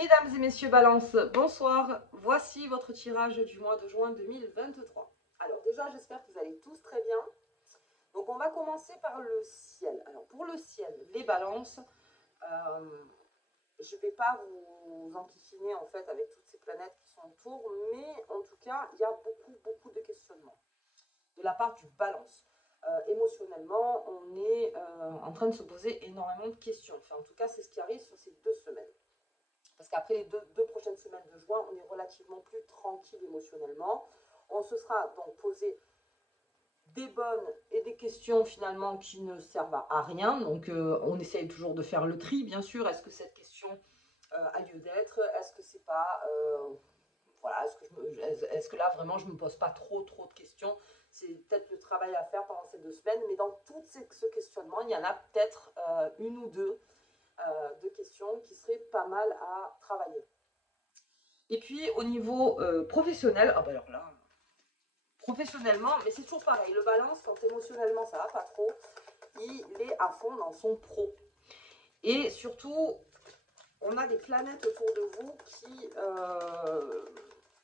Mesdames et messieurs Balance, bonsoir. Voici votre tirage du mois de juin 2023. Alors déjà, j'espère que vous allez tous très bien. Donc on va commencer par le ciel. Alors pour le ciel, les balances, je ne vais pas vous enquiquiner en fait avec toutes ces planètes qui sont autour, mais en tout cas, il y a beaucoup de questionnements de la part du balance. Émotionnellement, on est en train de se poser énormément de questions. Enfin, en tout cas, c'est ce qui arrive sur ces 2 semaines. Parce qu'après les deux prochaines semaines de juin, on est relativement plus tranquille émotionnellement. On se sera donc posé des bonnes et des questions finalement qui ne servent à rien. Donc on essaye toujours de faire le tri, bien sûr. Est-ce que cette question a lieu d'être? Est-ce que c'est pas... voilà, est-ce que là vraiment je ne me pose pas trop de questions? C'est peut-être le travail à faire pendant ces 2 semaines, mais dans tout ce questionnement, il y en a peut-être une ou deux de questions qui seraient pas mal à travailler. Et puis au niveau professionnel, ah ben alors là, professionnellement, mais c'est toujours pareil, le balance, quand émotionnellement ça va pas trop, il est à fond dans son pro. Et surtout, on a des planètes autour de vous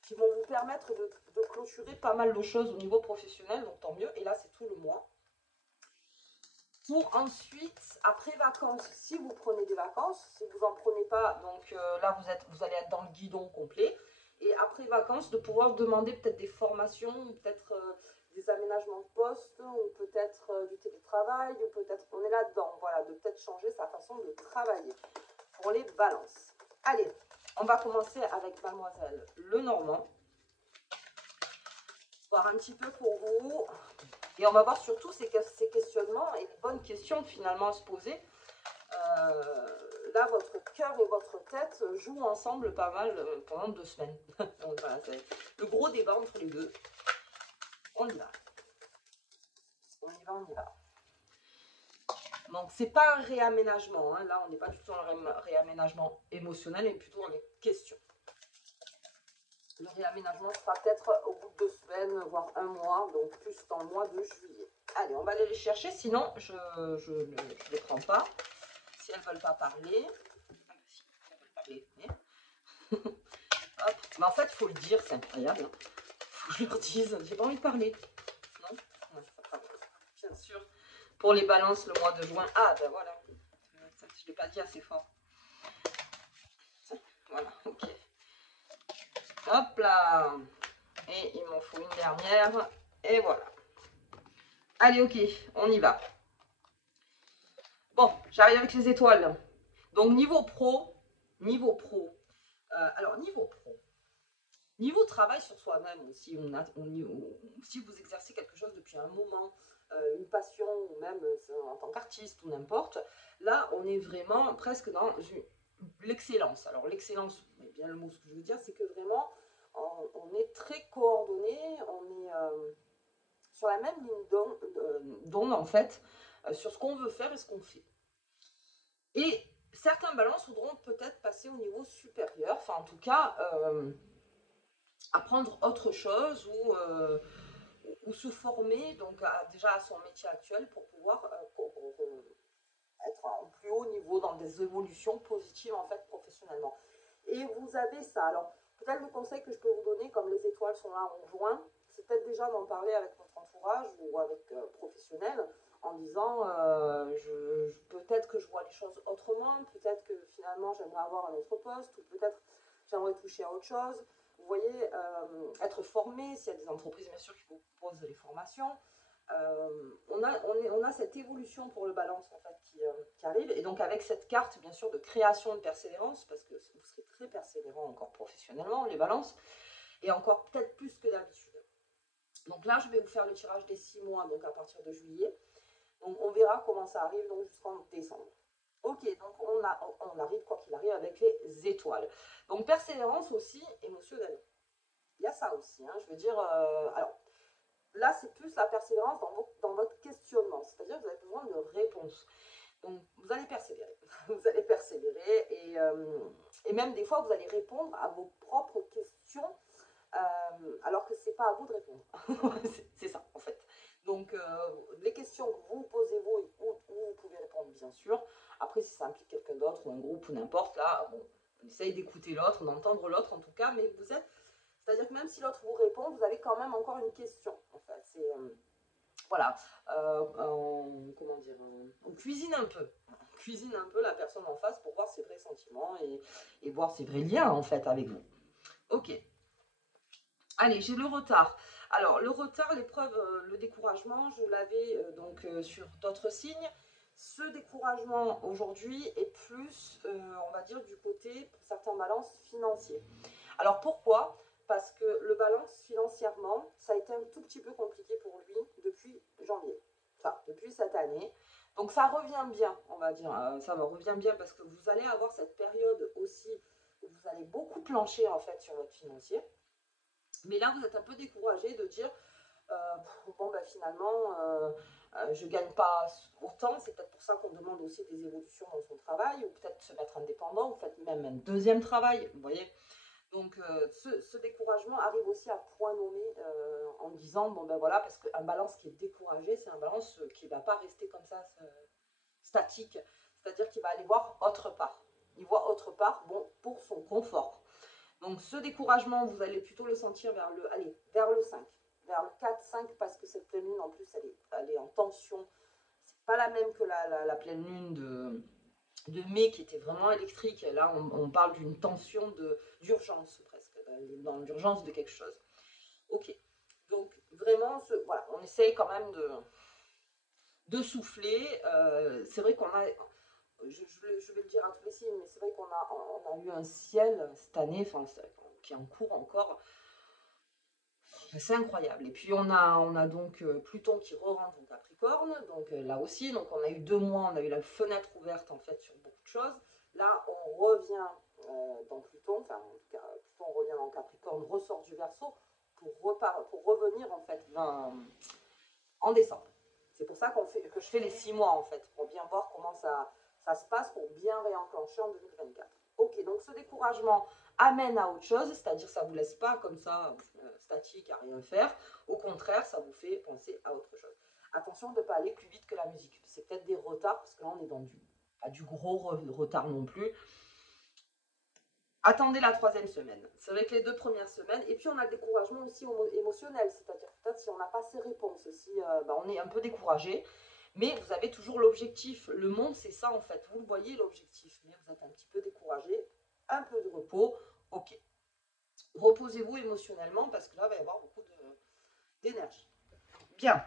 qui vont vous permettre de clôturer pas mal de choses au niveau professionnel, donc tant mieux. Et là, c'est tout le mois. Pour ensuite, après vacances, si vous prenez des vacances, si vous n'en prenez pas, donc là vous allez être dans le guidon complet. Et après vacances, de pouvoir demander peut-être des formations, peut-être des aménagements de poste, ou peut-être du télétravail, ou peut-être, on est là-dedans, voilà, de peut-être changer sa façon de travailler pour les balances. Allez, on va commencer avec Mademoiselle Lenormand. Voir un petit peu pour vous. Et on va voir surtout ces questionnements et les bonnes questions finalement à se poser. Là, votre cœur et votre tête jouent ensemble pas mal pendant 2 semaines. Donc voilà, c'est le gros débat entre les deux. On y va. On y va. Donc, c'est pas un réaménagement. Hein. Là, on n'est pas du tout dans le réaménagement émotionnel, mais plutôt dans les questions. Le réaménagement sera peut-être au bout de 2 semaines, voire un mois, donc plus dans le mois de juillet. Allez, on va aller les chercher, sinon je ne les prends pas. Si elles ne veulent pas parler. Si, elles veulent parler. Hop. Mais en fait, il faut le dire, c'est incroyable. Il faut que je leur dise, j'ai pas envie de parler. Non, ouais, pas grave. Bien sûr. Pour les balances, le mois de juin. Ah, ben voilà. Je ne l'ai pas dit assez fort. Voilà, ok. Hop là. Et il m'en faut une dernière. Et voilà. Allez, ok, on y va. Bon, j'arrive avec les étoiles. Donc, niveau pro, alors, niveau travail sur soi-même aussi, si vous exercez quelque chose depuis un moment, une passion, ou même en tant qu'artiste, ou n'importe, là, on est vraiment presque dans l'excellence. Alors, l'excellence, bien le mot, ce que je veux dire, c'est que vraiment, on est très coordonné, on est sur la même ligne d'onde, en fait, sur ce qu'on veut faire et ce qu'on fait. Et certains balances voudront peut-être passer au niveau supérieur, enfin en tout cas apprendre autre chose ou se former donc déjà à son métier actuel pour pouvoir être en plus haut niveau dans des évolutions positives en fait professionnellement. Et vous avez ça. Alors peut-être le conseil que je peux vous donner, comme les étoiles sont là en juin, c'est peut-être déjà d'en parler avec votre entourage ou avec professionnel en disant peut-être que je vois les choses autrement, peut-être que finalement j'aimerais avoir un autre poste ou peut-être j'aimerais toucher à autre chose. Vous voyez, être formé, s'il y a des entreprises bien sûr qui vous proposent des formations. On a cette évolution pour le balance en fait qui arrive, et donc avec cette carte bien sûr de création de persévérance, parce que vous serez très persévérant encore professionnellement les balances, et encore peut-être plus que d'habitude. Donc là je vais vous faire le tirage des 6 mois, donc à partir de juillet, donc on verra comment ça arrive donc jusqu'en décembre. Ok, donc on arrive quoi qu'il arrive avec les étoiles. Donc persévérance aussi émotionnelle. Il y a ça aussi, hein, je veux dire, alors là, c'est plus la persévérance dans votre questionnement, c'est-à-dire que vous avez besoin de réponses. Donc, vous allez persévérer. Vous allez persévérer et même des fois, vous allez répondre à vos propres questions alors que ce n'est pas à vous de répondre. C'est ça, en fait. Donc, les questions que vous posez, vous, où vous pouvez répondre, bien sûr. Après, si ça implique quelqu'un d'autre ou un groupe ou n'importe, là, bon, On essaye d'écouter l'autre, d'entendre l'autre en tout cas, mais vous êtes... C'est-à-dire que même si l'autre vous répond, vous avez quand même encore une question, en fait. C'est... voilà, comment dire, on cuisine un peu. On cuisine un peu la personne en face pour voir ses vrais sentiments et voir ses vrais liens, en fait, avec vous. Ok. Allez, j'ai le retard. Alors, le retard, l'épreuve, le découragement, je l'avais sur d'autres signes. Ce découragement aujourd'hui est plus, on va dire, du côté, pour certains balances, financiers. Alors pourquoi? Parce que le balance financièrement, ça a été un tout petit peu compliqué pour lui depuis janvier, enfin depuis cette année. Donc ça revient bien, on va dire, ça me revient bien parce que vous allez avoir cette période aussi où vous allez beaucoup plancher en fait sur votre financier. Mais là, vous êtes un peu découragé de dire, bon, ben, finalement, je ne gagne pas autant. C'est peut-être pour ça qu'on demande aussi des évolutions dans son travail, ou peut-être se mettre indépendant, ou peut-être même un deuxième travail, vous voyez. Donc, ce découragement arrive aussi à point nommé en disant, bon, ben voilà, parce qu'un balance qui est découragé, c'est un balance qui ne va pas rester comme ça, statique. C'est-à-dire qu'il va aller voir autre part. Il voit autre part, bon, pour son confort. Donc ce découragement, vous allez plutôt le sentir vers le, allez, vers le 5, vers le 4, 5, parce que cette pleine lune, en plus, elle est en tension. C'est pas la même que la pleine lune de mai qui était vraiment électrique. Là, on parle d'une tension d'urgence presque, dans l'urgence de quelque chose. Ok, donc vraiment, voilà, on essaye quand même de souffler. C'est vrai qu'on a, je vais le dire à tous les signes, mais c'est vrai on a eu un ciel cette année, enfin, qui est en cours encore, c'est incroyable. Et puis on a donc Pluton qui re-rentre en Capricorne, donc là aussi, donc on a eu 2 mois, on a eu la fenêtre ouverte en fait sur beaucoup de choses. Là, on revient dans Pluton, enfin en tout cas, Pluton revient dans Capricorne, ressort du Verseau pour revenir en fait en décembre. C'est pour ça que je fais les 6 mois en fait, pour bien voir comment ça se passe, pour bien réenclencher en 2024. Ok, donc ce découragement amène à autre chose, c'est-à-dire ça ne vous laisse pas comme ça statique à rien faire. Au contraire, ça vous fait penser à autre chose. Attention de ne pas aller plus vite que la musique. C'est peut-être des retards, parce que là on est dans pas du gros retard non plus. Attendez la 3e semaine. C'est vrai que les 2 premières semaines, et puis on a le découragement aussi émotionnel, c'est-à-dire peut-être si on n'a pas ces réponses, si on est un peu découragé, mais vous avez toujours l'objectif. Le monde, c'est ça en fait. Vous le voyez, l'objectif, mais vous êtes un petit peu découragé, un peu de repos, ok. Reposez-vous émotionnellement parce que là, il va y avoir beaucoup d'énergie. Bien.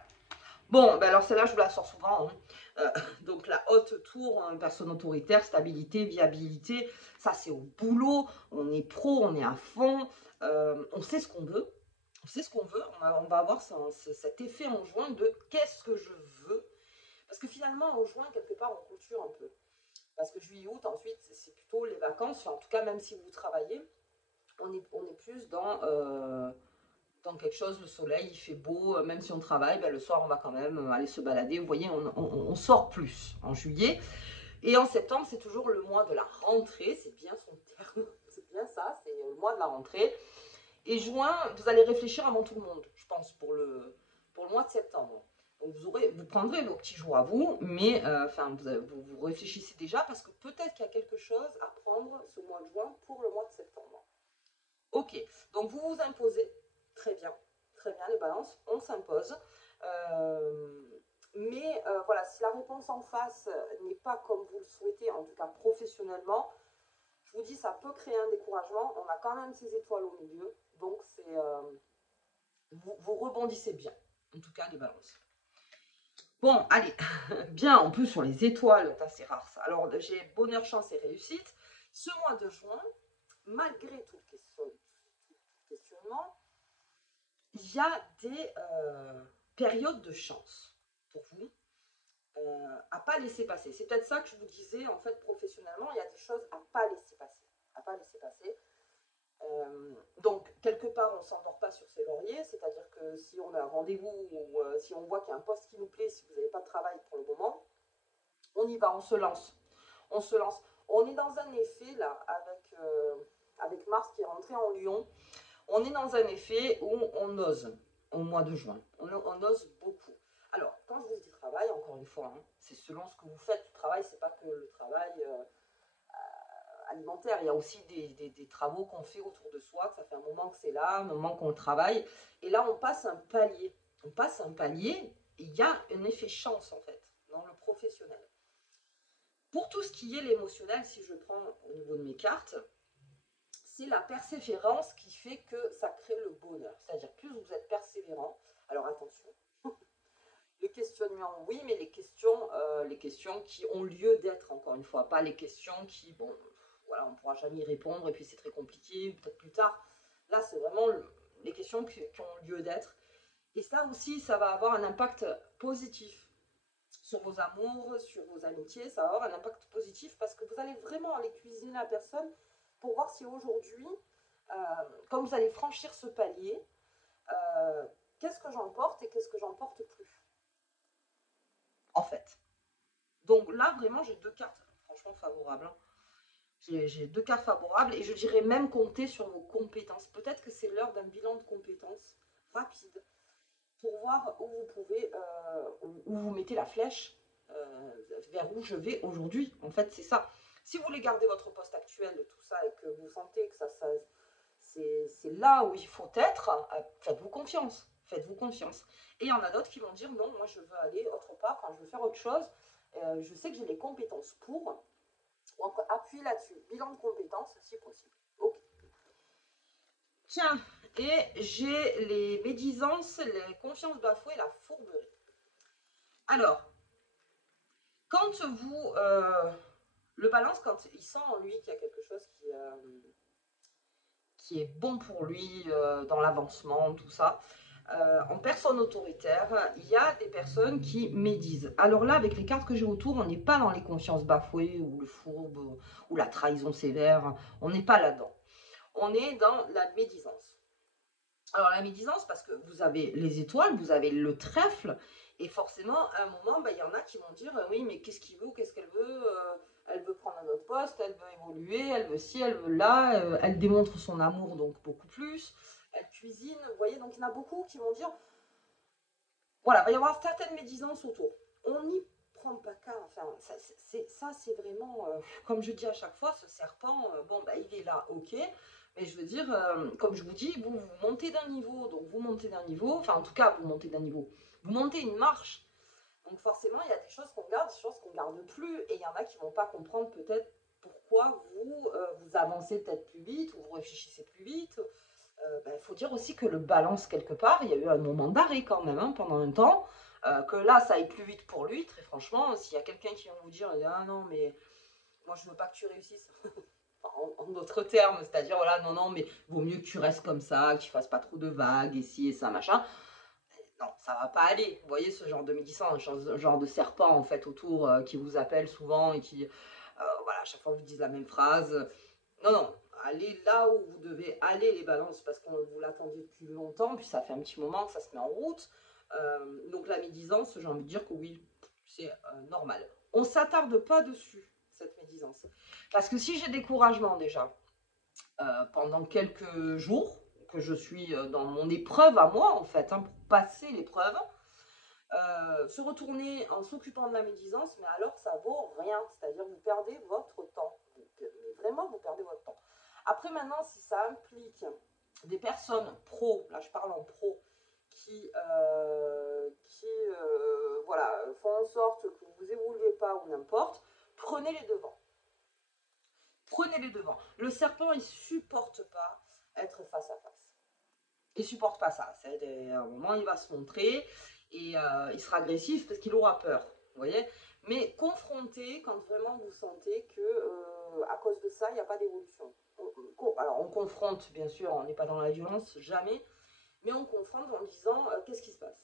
Bon, ben alors celle-là, je vous la sors souvent. Hein. Donc la haute tour, hein, personne autoritaire, stabilité, viabilité, ça c'est au boulot, on est pro, on est à fond, on sait ce qu'on veut. On sait ce qu'on veut, on va avoir cet effet en juin de qu'est-ce que je veux. Parce que finalement, en juin, quelque part, on clôture un peu. Parce que juillet, août, ensuite, c'est plutôt les vacances. Enfin, en tout cas, même si vous travaillez, on est plus dans quelque chose, le soleil, il fait beau, même si on travaille, ben, le soir on va quand même aller se balader. Vous voyez, on sort plus en juillet. Et en septembre, c'est toujours le mois de la rentrée, c'est bien son terme, c'est bien ça, c'est le mois de la rentrée. Et juin, vous allez réfléchir avant tout le monde, je pense, pour le mois de septembre. Donc vous prendrez vos petits jours à vous, mais vous réfléchissez déjà parce que peut-être qu'il y a quelque chose à prendre ce mois de juin pour le mois de septembre. Ok, donc vous vous imposez, très bien les balances, on s'impose. Euh, mais voilà, si la réponse en face n'est pas comme vous le souhaitez, en tout cas professionnellement, je vous dis, ça peut créer un découragement. On a quand même ces étoiles au milieu, donc vous rebondissez bien, en tout cas les balances. Bon, allez, bien, en plus sur les étoiles, c'est rare ça. Alors j'ai bonheur, chance et réussite. Ce mois de juin, malgré tout le questionnement, il y a des périodes de chance pour vous à ne pas laisser passer. C'est peut-être ça que je vous disais, en fait, professionnellement, il y a des choses à ne pas laisser passer. À pas laisser passer. Donc, quelque part, on ne s'endort pas sur ses lauriers, c'est-à-dire que si on a un rendez-vous ou si on voit qu'il y a un poste qui nous plaît, si vous n'avez pas de travail pour le moment, on y va, on se lance. On se lance. On est dans un effet, là, avec Mars qui est rentré en Lion, on est dans un effet où on ose au mois de juin. On ose beaucoup. Alors, quand je vous dis travail, encore une fois, hein, c'est selon ce que vous faites. Le travail, c'est pas que le travail alimentaire. Il y a aussi des travaux qu'on fait autour de soi, que ça fait un moment que c'est là, un moment qu'on le travaille. Et là, on passe un palier. On passe un palier, il y a un effet chance, en fait, dans le professionnel. Pour tout ce qui est l'émotionnel, si je prends au niveau de mes cartes, c'est la persévérance qui fait que ça crée le bonheur. C'est-à-dire, plus vous êtes persévérant, alors attention, les questionnements, oui, mais les questions qui ont lieu d'être, encore une fois, pas les questions qui, bon, voilà, on ne pourra jamais y répondre et puis c'est très compliqué, peut-être plus tard. Là, c'est vraiment les questions qui ont lieu d'être. Et ça aussi, ça va avoir un impact positif sur vos amours, sur vos amitiés, ça va avoir un impact positif parce que vous allez vraiment aller cuisiner la personne pour voir si aujourd'hui, euh, quand vous allez franchir ce palier, euh, qu'est-ce que j'en porte et qu'est-ce que j'en porte plus, en fait. Donc là, vraiment, j'ai deux cartes franchement favorables. Hein. J'ai deux cartes favorables et je dirais même compter sur vos compétences. Peut-être que c'est l'heure d'un bilan de compétences rapide pour voir où vous pouvez, où vous mettez la flèche, vers où je vais aujourd'hui. En fait, c'est ça. Si vous voulez garder votre poste actuel, tout ça, et que vous sentez que ça c'est là où il faut être, faites-vous confiance. Faites-vous confiance. Et il y en a d'autres qui vont dire non, moi je veux aller autre part, enfin, je veux faire autre chose. Je sais que j'ai les compétences pour. Donc appuyez là-dessus. Bilan de compétences si possible. Ok. Tiens, et j'ai les médisances, les confiances bafouées, la fourberie. Alors, quand vous, le balance, quand il sent en lui qu'il y a quelque chose qui est bon pour lui dans l'avancement, tout ça, en personne autoritaire, il y a des personnes qui médisent. Alors là, avec les cartes que j'ai autour, on n'est pas dans les confiances bafouées ou le fourbe ou la trahison sévère. On n'est pas là-dedans. On est dans la médisance. Alors la médisance, parce que vous avez les étoiles, vous avez le trèfle, et forcément, à un moment, bah, y en a qui vont dire, oui, mais qu'est-ce qu'il veut, qu'est-ce qu'elle veut, elle veut prendre un autre poste, elle veut évoluer, elle veut ci, elle veut là, elle démontre son amour, donc beaucoup plus, elle cuisine, vous voyez, donc il y en a beaucoup qui vont dire, voilà, il va y avoir certaines médisances autour. On n'y prend pas qu'à, enfin, ça c'est vraiment, comme je dis à chaque fois, ce serpent, bon, bah, il est là, ok, mais je veux dire, comme je vous dis, vous montez d'un niveau, donc vous montez d'un niveau, enfin en tout cas, vous montez d'un niveau, vous montez une marche, donc forcément, il y a des choses qu'on garde, des choses qu'on garde plus, et il y en a qui vont pas comprendre peut-être pourquoi vous avancez peut-être plus vite, ou vous réfléchissez plus vite, faut dire aussi que le balance, quelque part, il y a eu un moment d'arrêt quand même, hein, pendant un temps, que là, ça aille plus vite pour lui, très franchement, s'il y a quelqu'un qui vient vous dire, ah non, mais moi, je veux pas que tu réussisses, en d'autres termes, c'est-à-dire, voilà, non, non, mais vaut mieux que tu restes comme ça, que tu fasses pas trop de vagues, et ci, et ça, machin, non, ça va pas aller, vous voyez, ce genre de médecin, ce genre de serpent, en fait, autour, qui vous appelle souvent, et qui, voilà, à chaque fois, vous disent la même phrase, non, non, allez là où vous devez aller les balances parce qu'on vous l'attendiez depuis longtemps, puis ça fait un petit moment que ça se met en route. Donc la médisance, j'ai envie de dire que oui, c'est normal. On ne s'attarde pas dessus, cette médisance. Parce que si j'ai découragement déjà pendant quelques jours, que je suis dans mon épreuve à moi en fait, hein, pour passer l'épreuve, se retourner en s'occupant de la médisance, mais alors ça vaut rien, c'est-à-dire vous perdez votre temps. Mais vraiment, vous perdez votre temps. Après maintenant, si ça implique des personnes pro, là je parle en pro, qui voilà, font en sorte que vous évoluez pas ou n'importe, prenez les devants. Prenez les devants. Le serpent, il supporte pas être face à face. Il supporte pas ça. À un moment, il va se montrer et il sera agressif parce qu'il aura peur. Vous voyez. Mais confronter quand vraiment vous sentez que à cause de ça, il n'y a pas d'évolution. Alors on confronte, bien sûr, on n'est pas dans la violence, jamais, mais on confronte en disant qu'est-ce qui se passe.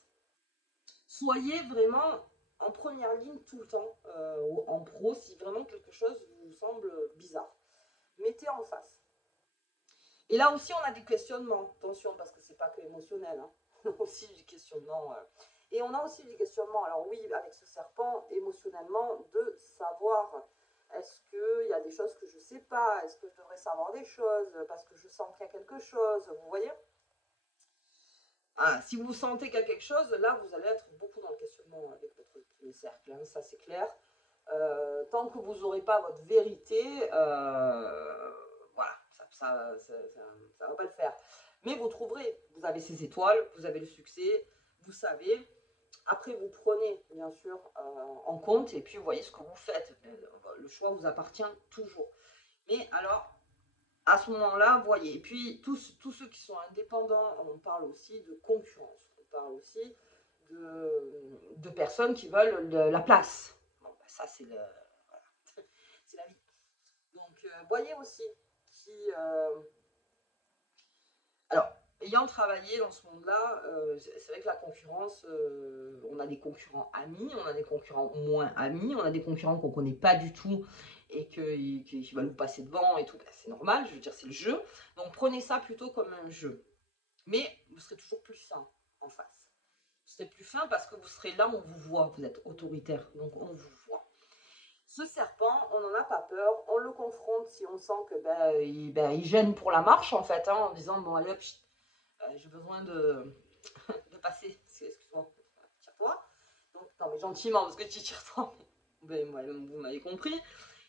Soyez vraiment en première ligne tout le temps, en pro, si vraiment quelque chose vous semble bizarre. Mettez en face. Et là aussi, on a des questionnements. Attention, parce que c'est pas que émotionnel. Hein. On a aussi du questionnement. Et on a aussi des questionnements. Alors oui, avec ce serpent, émotionnellement, de savoir est-ce qu'il y a des choses que je ne sais pas, est-ce que je devrais savoir des choses, parce que je sens qu'il y a quelque chose, vous voyez. Ah, si vous sentez qu'il y a quelque chose, là, vous allez être beaucoup dans le questionnement avec votre premier cercle, hein, ça c'est clair. Tant que vous n'aurez pas votre vérité, voilà, ça va pas le faire. Mais vous trouverez, vous avez ces étoiles, vous avez le succès, vous savez. Après, vous prenez, bien sûr, en compte et puis vous voyez ce que vous faites. Le choix vous appartient toujours. Mais alors, à ce moment-là, vous voyez. Et puis, tous ceux qui sont indépendants, on parle aussi de concurrence. On parle aussi de personnes qui veulent la place. Bon, ben ça, voilà. C'est la vie. Donc, voyez aussi qui. Alors, ayant travaillé dans ce monde-là, c'est vrai que la concurrence, on a des concurrents amis, on a des concurrents moins amis, on a des concurrents qu'on ne connaît pas du tout et qui va nous passer devant et tout. Ben, c'est normal, je veux dire, c'est le jeu. Donc, prenez ça plutôt comme un jeu. Mais vous serez toujours plus fin en face. Vous serez plus fin parce que vous serez là, on vous voit, vous êtes autoritaire, donc on vous voit. Ce serpent, on n'en a pas peur, on le confronte si on sent que il gêne pour la marche en fait, hein, en disant bon allez hop, j'ai besoin de passer, excuse-moi, tire-toi. Donc non mais gentiment parce que tu tires toi, mais vous m'avez compris.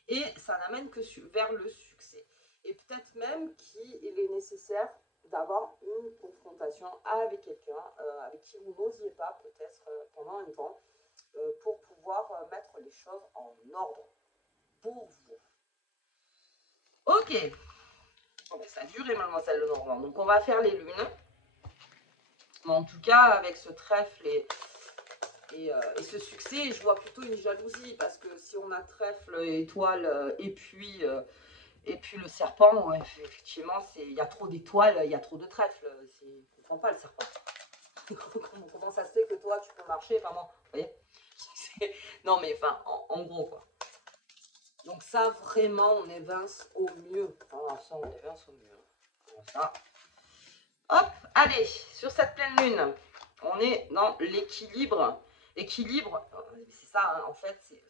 Et ça n'amène que vers le succès. Et peut-être même qu'il est nécessaire d'avoir une confrontation avec quelqu'un avec qui vous n'osiez pas peut-être pendant un temps pour pouvoir mettre les choses en ordre pour vous. Ok, bon, ben, ça a duré mademoiselle Lenormand, donc on va faire les lunes. Mais en tout cas avec ce trèfle et ce succès, je vois plutôt une jalousie parce que si on a trèfle, étoile et puis le serpent, ouais, effectivement, il y a trop d'étoiles, il y a trop de trèfles. Je ne comprends pas le serpent. Comment ça se fait que toi, tu peux marcher, enfin moi, vous voyez. Non, mais enfin, en gros, quoi. Donc ça, vraiment, on évince au mieux. Ah, ça, on évince au mieux. Comme ça. Hop, allez, sur cette pleine lune, on est dans l'équilibre. L'équilibre, c'est ça, hein, en fait, c'est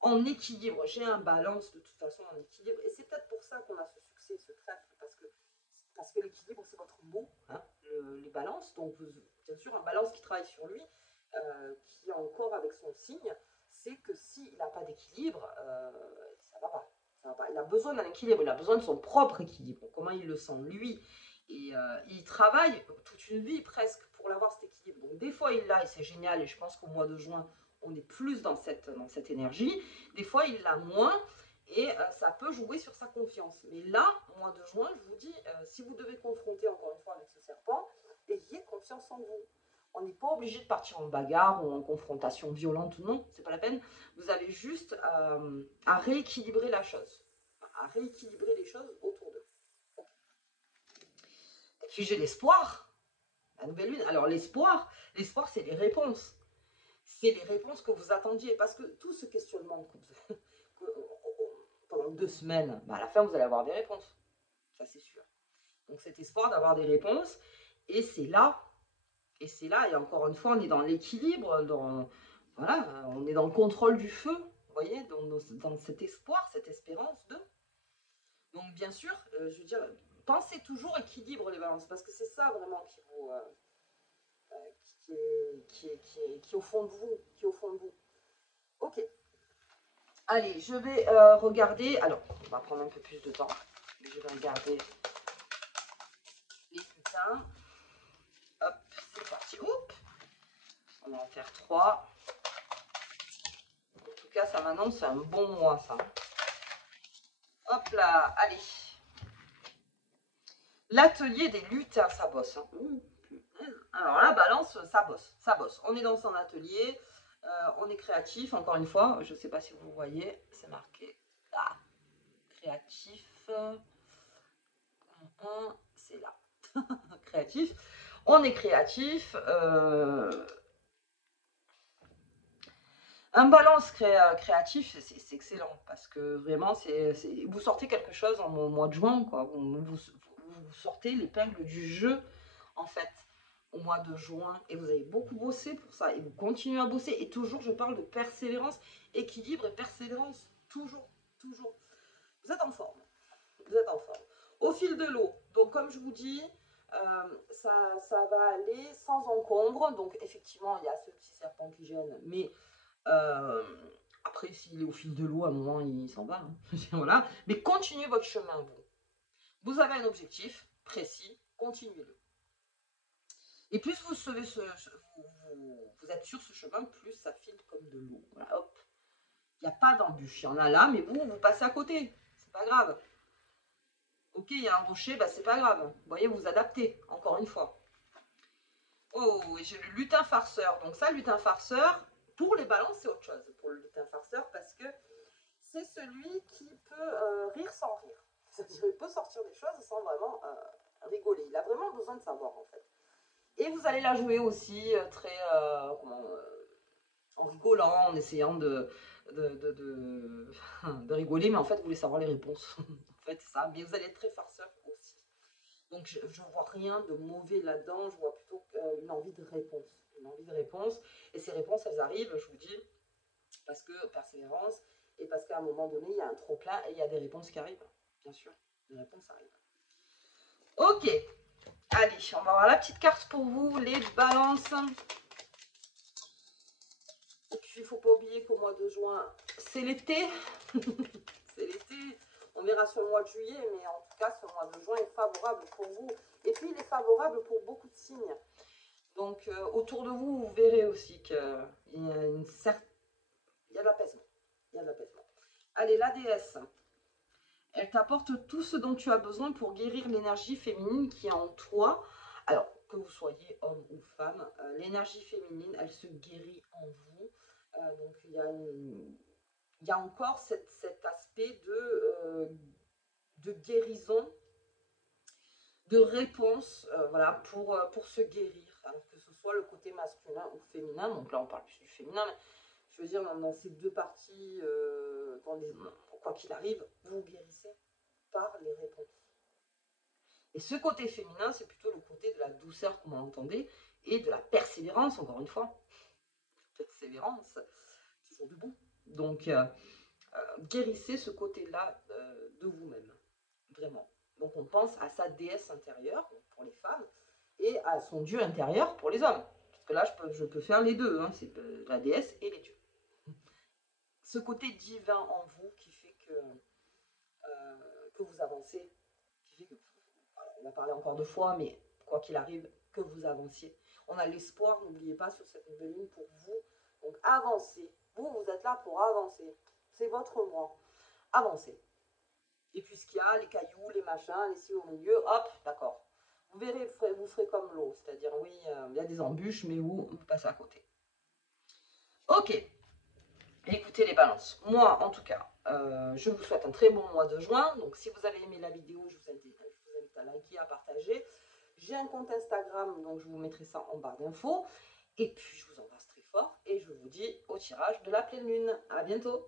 en équilibre. J'ai un balance de toute façon en équilibre. Et c'est peut-être pour ça qu'on a ce succès, ce trèfle, parce que l'équilibre, c'est votre mot, hein, les balances. Donc, bien sûr, un balance qui travaille sur lui, qui est encore avec son signe, c'est que s'il n'a pas d'équilibre, ça va pas. Ça va pas. Il a besoin d'un équilibre, il a besoin de son propre équilibre. Comment il le sent, lui. Et il travaille toute une vie presque pour l'avoir cet équilibre. Donc, des fois, il l'a et c'est génial. Et je pense qu'au mois de juin, on est plus dans cette énergie. Des fois, il l'a moins et ça peut jouer sur sa confiance. Mais là, au mois de juin, je vous dis, si vous devez confronter encore une fois avec ce serpent, ayez confiance en vous. On n'est pas obligé de partir en bagarre ou en confrontation violente, non, c'est pas la peine. Vous avez juste à rééquilibrer la chose, à rééquilibrer les choses autour d'eux. Et puis j'ai l'espoir, la nouvelle lune. Alors l'espoir, c'est les réponses. C'est les réponses que vous attendiez. Parce que tout ce questionnement pendant 2 semaines, à la fin, vous allez avoir des réponses. Ça, c'est sûr. Donc cet espoir d'avoir des réponses. Et c'est là, et encore une fois, on est dans l'équilibre, voilà, on est dans le contrôle du feu, vous voyez, dans cet espoir, cette espérance de. Donc bien sûr, je veux dire, pensez toujours équilibre les balances, parce que c'est ça vraiment qui vous, qui est au fond de vous, qui est au fond de vous. Ok. Allez, je vais regarder. Alors, on va prendre un peu plus de temps. Je vais regarder les lutins. Hop, c'est parti. Oups. On va en faire 3. En tout cas, ça m'annonce un bon mois, ça. Hop là, allez. L'atelier des lutins, ça bosse. Hein. Alors la balance, ça bosse, ça bosse. On est dans son atelier, on est créatif, encore une fois. Je ne sais pas si vous voyez, c'est marqué. Ah, créatif. C'est là. Créatif. On est créatif. Un balance créatif, c'est excellent parce que vraiment, vous sortez quelque chose en mois de juin, quoi. Vous sortez l'épingle du jeu, en fait, au mois de juin. Et vous avez beaucoup bossé pour ça. Et vous continuez à bosser. Et toujours, je parle de persévérance, équilibre et persévérance. Toujours, toujours. Vous êtes en forme. Vous êtes en forme. Au fil de l'eau. Donc, comme je vous dis, ça va aller sans encombre. Donc, effectivement, il y a ce petit serpent qui gêne, mais Après, s'il est au fil de l'eau, à un moment, il s'en va. Hein. Voilà. Mais continuez votre chemin, vous. Vous avez un objectif précis, continuez-le. Et plus vous, vous êtes sur ce chemin, plus ça file comme de l'eau. Voilà, hop. Il n'y a pas d'embûche. Il y en a là, mais vous passez à côté. C'est pas grave. Ok, il y a un rocher, bah c'est pas grave. Vous voyez, vous adaptez, encore une fois. Oh, et j'ai le lutin farceur. Donc ça, lutin farceur, pour les balances, c'est autre chose. Pour le lutin farceur, parce que c'est celui qui peut rire sans rire. C'est-à-dire, il peut sortir des choses sans vraiment rigoler. Il a vraiment besoin de savoir, en fait. Et vous allez la jouer aussi très, en rigolant, en essayant de rigoler, mais en fait, vous voulez savoir les réponses. En fait, c'est ça. Mais vous allez être très farceur aussi. Donc, je ne vois rien de mauvais là-dedans. Je vois plutôt une envie de réponse. Une envie de réponse. Et ces réponses, elles arrivent, je vous dis, parce que persévérance et parce qu'à un moment donné, il y a un trop-plein et il y a des réponses qui arrivent. Bien sûr, des réponses arrivent. Ok. Allez, on va voir la petite carte pour vous, les balances. Et puis, il ne faut pas oublier qu'au mois de juin, c'est l'été. C'est l'été. On verra sur le mois de juillet, mais en tout cas, ce mois de juin est favorable pour vous. Et puis, il est favorable pour beaucoup de signes. Donc, autour de vous, vous verrez aussi qu'il y a une certaine... Il y a de l'apaisement. Il y a de l'apaisement. Allez, la déesse. Elle t'apporte tout ce dont tu as besoin pour guérir l'énergie féminine qui est en toi. Alors, que vous soyez homme ou femme, l'énergie féminine, elle se guérit en vous. Donc, il y a encore cet aspect de guérison, de réponse, voilà, pour se guérir. Alors que ce soit le côté masculin ou féminin. Donc là, on parle plus du féminin, mais je veux dire, dans ces deux parties, quoi qu'il arrive, vous guérissez par les réponses. Et ce côté féminin, c'est plutôt le côté de la douceur, comme on l'entendait, et de la persévérance, encore une fois. Persévérance, toujours debout. Donc, guérissez ce côté-là de vous-même, vraiment. Donc, on pense à sa déesse intérieure, pour les femmes, et à son dieu intérieur, pour les hommes. Parce que là, je peux faire les deux, hein, c'est la déesse et les dieux. Ce côté divin en vous qui fait que vous avancez, qui fait que on va parler encore 2 fois, mais quoi qu'il arrive, que vous avanciez. On a l'espoir, n'oubliez pas, sur cette nouvelle ligne pour vous. Donc avancez. Vous, vous êtes là pour avancer. C'est votre moi. Avancez. Et puis ce qu'il y a, les cailloux, les machins, les ci au milieu, hop, d'accord. Vous verrez, vous ferez comme l'eau. C'est-à-dire, oui, il y a des embûches, mais vous passez à côté. Ok. Écoutez les balances. Moi, en tout cas, je vous souhaite un très bon mois de juin. Donc, si vous avez aimé la vidéo, je vous invite à liker, à partager. J'ai un compte Instagram, donc je vous mettrai ça en barre d'infos. Et puis, je vous embrasse très fort et je vous dis au tirage de la pleine lune. À bientôt.